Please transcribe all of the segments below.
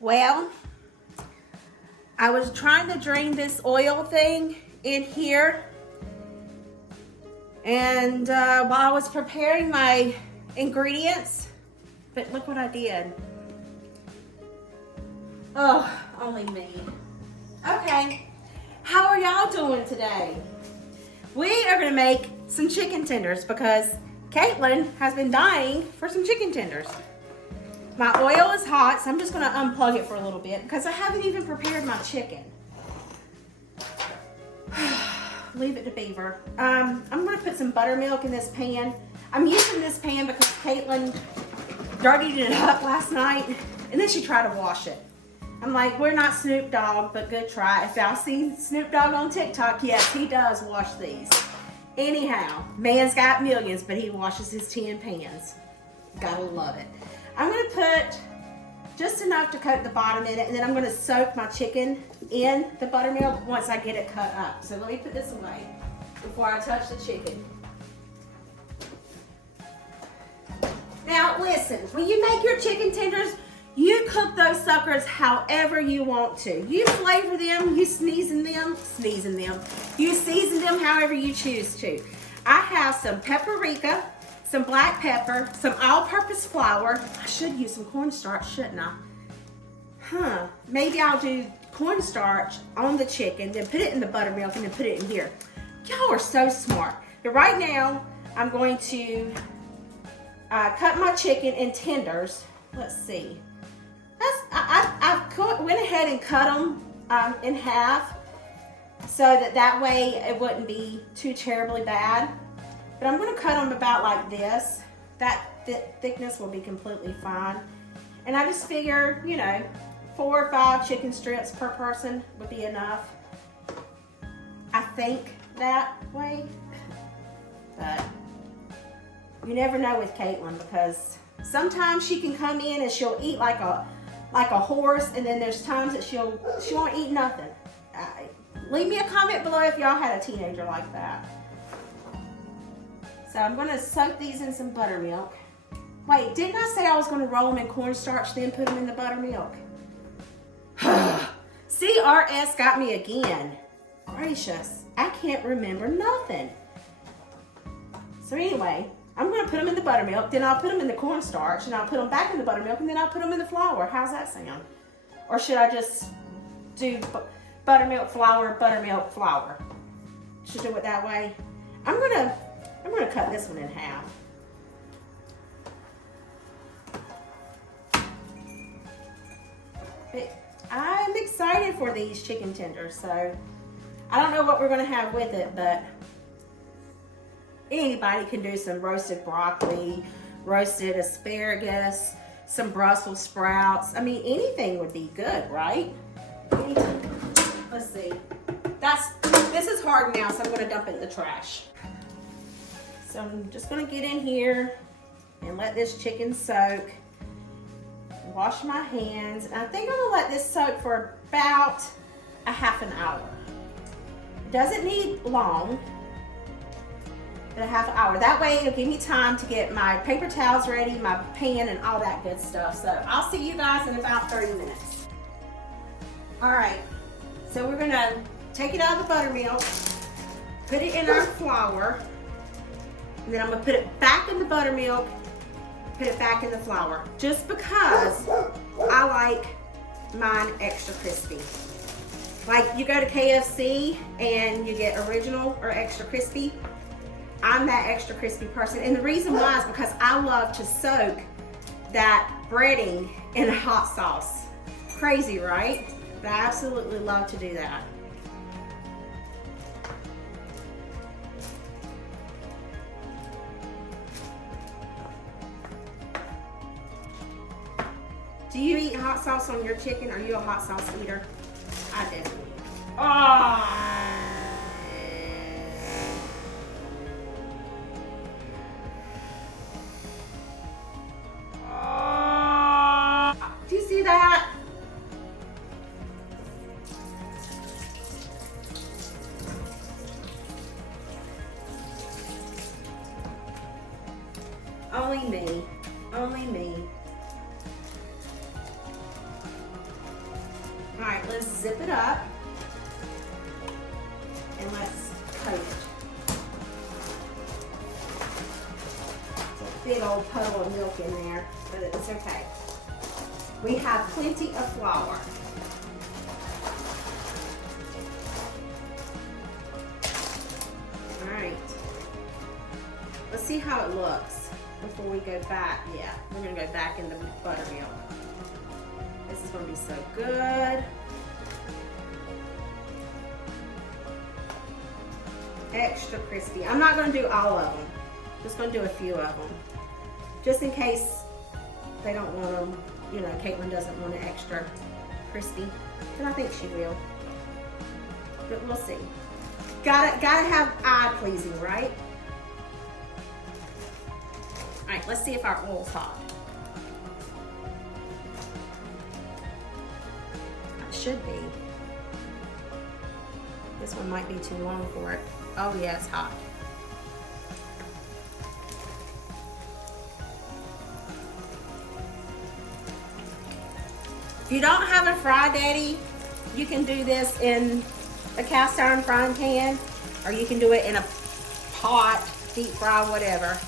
Well, I was trying to drain this oil thing in here, and while I was preparing my ingredients, but look what I did. Oh, only me. Okay, how are y'all doing today? We are gonna make some chicken tenders because Caitlin has been dying for some chicken tenders. My oil is hot, so I'm just gonna unplug it for a little bit because I haven't even prepared my chicken. Leave it to beaver. I'm gonna put some buttermilk in this pan. I'm using this pan because Caitlin dirtied it up last night and then she tried to wash it. I'm like, we're not Snoop Dogg, but good try. If y'all see Snoop Dogg on TikTok, yes, he does wash these. Anyhow, man's got millions, but he washes his tin pans. Gotta love it. I'm gonna put just enough to coat the bottom in it, and then I'm gonna soak my chicken in the buttermilk once I get it cut up. So let me put this away before I touch the chicken. Now listen, when you make your chicken tenders, you cook those suckers however you want to. You flavor them, you season them, you season them however you choose to. I have some paprika, some black pepper, some all-purpose flour. I should use some cornstarch, shouldn't I? Maybe I'll do cornstarch on the chicken, then put it in the buttermilk, and then put it in here. Y'all are so smart. But right now, I'm going to cut my chicken in tenders. Let's see. I went ahead and cut them in half so that way it wouldn't be too terribly bad. But I'm going to cut them about like this. That thickness will be completely fine. And I just figure, you know, 4 or 5 chicken strips per person would be enough. I think that way. But you never know with Caitlin, because sometimes she can come in and she'll eat like a horse, and then there's times that she won't eat nothing. Leave me a comment below if y'all had a teenager like that. So I'm gonna soak these in some buttermilk. Wait, didn't I say I was gonna roll them in cornstarch, then put them in the buttermilk? CRS got me again. Gracious, I can't remember nothing. So anyway, I'm gonna put them in the buttermilk, then I'll put them in the cornstarch, and I'll put them back in the buttermilk, and then I'll put them in the flour. How's that sound? Or should I just do buttermilk, flour, buttermilk, flour? Should do it that way. I'm gonna cut this one in half. But I'm excited for these chicken tenders, so I don't know what we're gonna have with it, but anybody can do some roasted broccoli, roasted asparagus, some Brussels sprouts. I mean, anything would be good, right? Let's see. This is hard now, so I'm gonna dump it in the trash. So I'm just gonna get in here and let this chicken soak. Wash my hands. And I think I'm gonna let this soak for about a half an hour. It doesn't need long, but a half an hour. That way it'll give me time to get my paper towels ready, my pan, and all that good stuff. So I'll see you guys in about 30 minutes. All right, so we're gonna take it out of the buttermilk, put it in our flour, and then I'm gonna put it back in the buttermilk, put it back in the flour, just because I like mine extra crispy. Like you go to KFC and you get original or extra crispy. I'm that extra crispy person, and the reason why is because I love to soak that breading in hot sauce. Crazy, right? But I absolutely love to do that. Do you eat hot sauce on your chicken? Are you a hot sauce eater? I definitely am. Oh. Do you see that? Only me. Only me. right, let's zip it up and let's coat it. It's a big old puddle of milk in there, but it's okay. We have plenty of flour. All right. Let's see how it looks before we go back. Yeah, we're gonna go back in the buttermilk. This is gonna be so good. Extra crispy. I'm not gonna do all of them. Just gonna do a few of them. Just in case they don't want them, you know, Caitlin doesn't want it extra crispy. And I think she will. But we'll see. Gotta have eye pleasing, right? All right, let's see if our oil's hot. It should be. This one might be too long for it. Oh yeah, it's hot. If you don't have a Fry Daddy, you can do this in a cast iron frying pan, or you can do it in a pot, deep fry, whatever.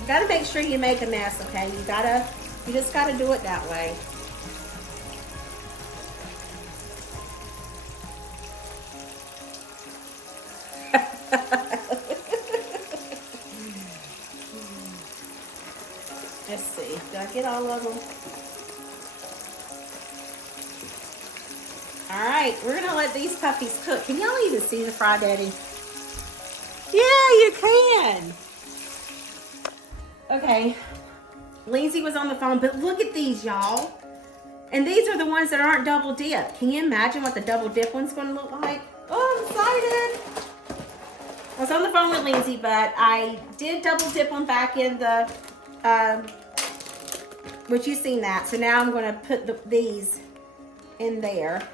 You gotta make sure you make a mess, okay? You just gotta do it that way. Let's see, did I get all of them? All right, we're gonna let these puppies cook. Can y'all even see the Fry Daddy? Yeah, you can. Okay, Lindsay was on the phone, but look at these, y'all. And these are the ones that aren't double dipped. Can you imagine what the double dip one's gonna look like? Oh, I'm excited. I was on the phone with Lindsay, but I did double dip them back in the, which you've seen that. So now I'm gonna put these in there.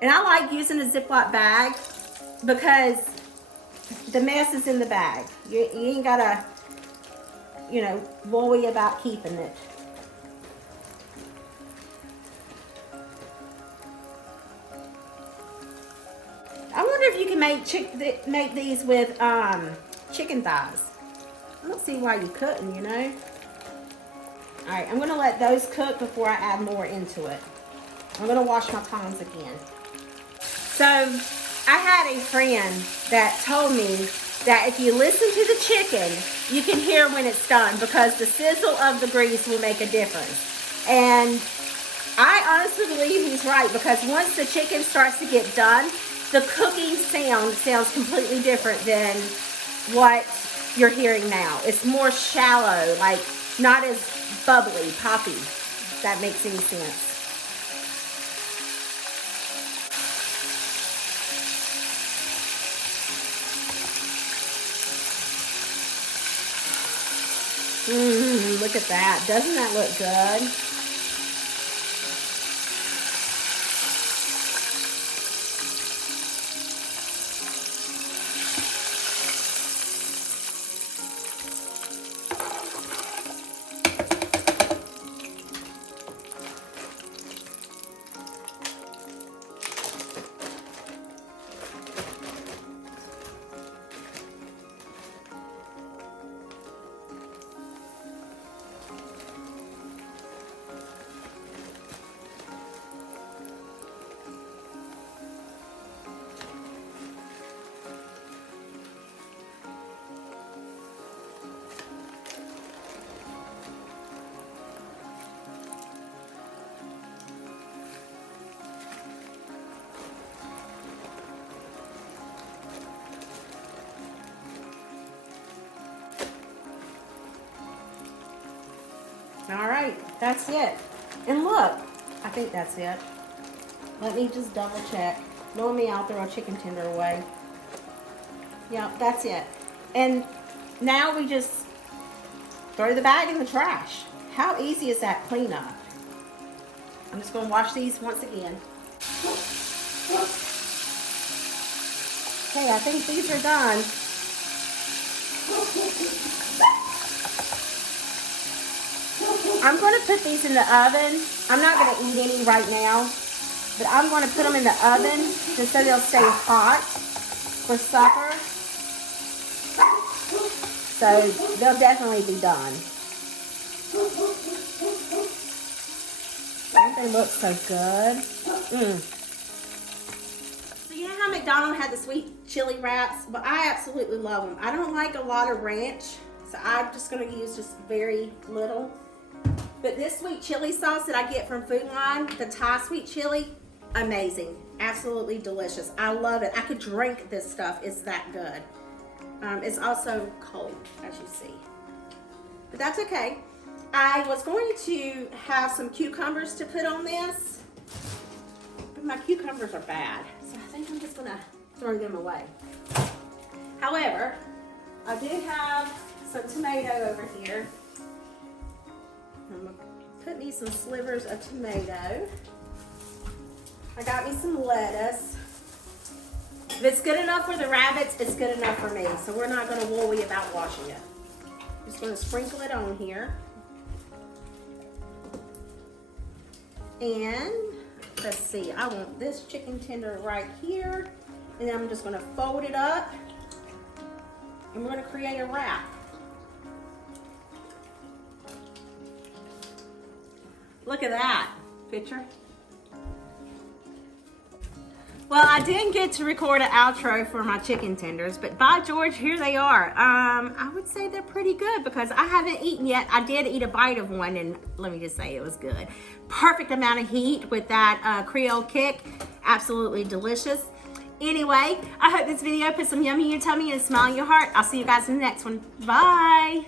And I like using a Ziploc bag because the mess is in the bag. You ain't gotta, you know, worry about keeping it. I wonder if you can make these with chicken thighs. I don't see why you couldn't, you know. All right, I'm gonna let those cook before I add more into it. I'm gonna wash my palms again. So I had a friend that told me that if you listen to the chicken, you can hear when it's done because the sizzle of the grease will make a difference. And I honestly believe he's right because once the chicken starts to get done, the cooking sounds completely different than what you're hearing now. It's more shallow, like not as bubbly, poppy, if that makes any sense. Look at that. Doesn't that look good? All right, that's it. And look, I think that's it. Let me just double check. Knowing me, I'll throw a chicken tender away. Yeah, that's it. And now we just throw the bag in the trash. How easy is that cleanup? I'm just gonna wash these once again. Okay, I think these are done. I'm going to put these in the oven. I'm not going to eat any right now, but I'm going to put them in the oven just so they'll stay hot for supper. So they'll definitely be done. Don't they look so good? So you know how McDonald's had the sweet chili wraps? But I absolutely love them. I don't like a lot of ranch, so I'm just going to use just very little. But this sweet chili sauce that I get from Food Line, the Thai sweet chili, amazing. Absolutely delicious. I love it. I could drink this stuff. It's that good. It's also cold, as you see. But that's okay. I was going to have some cucumbers to put on this, but my cucumbers are bad, so I think I'm just going to throw them away. However, I do have some tomato over here. I'm going to put me some slivers of tomato. I got me some lettuce. If it's good enough for the rabbits, it's good enough for me. So we're not going to worry about washing it. Just going to sprinkle it on here. And let's see, I want this chicken tender right here. And then I'm just going to fold it up. And we're going to create a wrap. Look at that picture. Well, I didn't get to record an outro for my chicken tenders, but by George, here they are. I would say they're pretty good because I haven't eaten yet. I did eat a bite of one, and let me just say it was good. Perfect amount of heat with that Creole kick. Absolutely delicious. Anyway, I hope this video put some yummy in your tummy and a smile in your heart. I'll see you guys in the next one. Bye.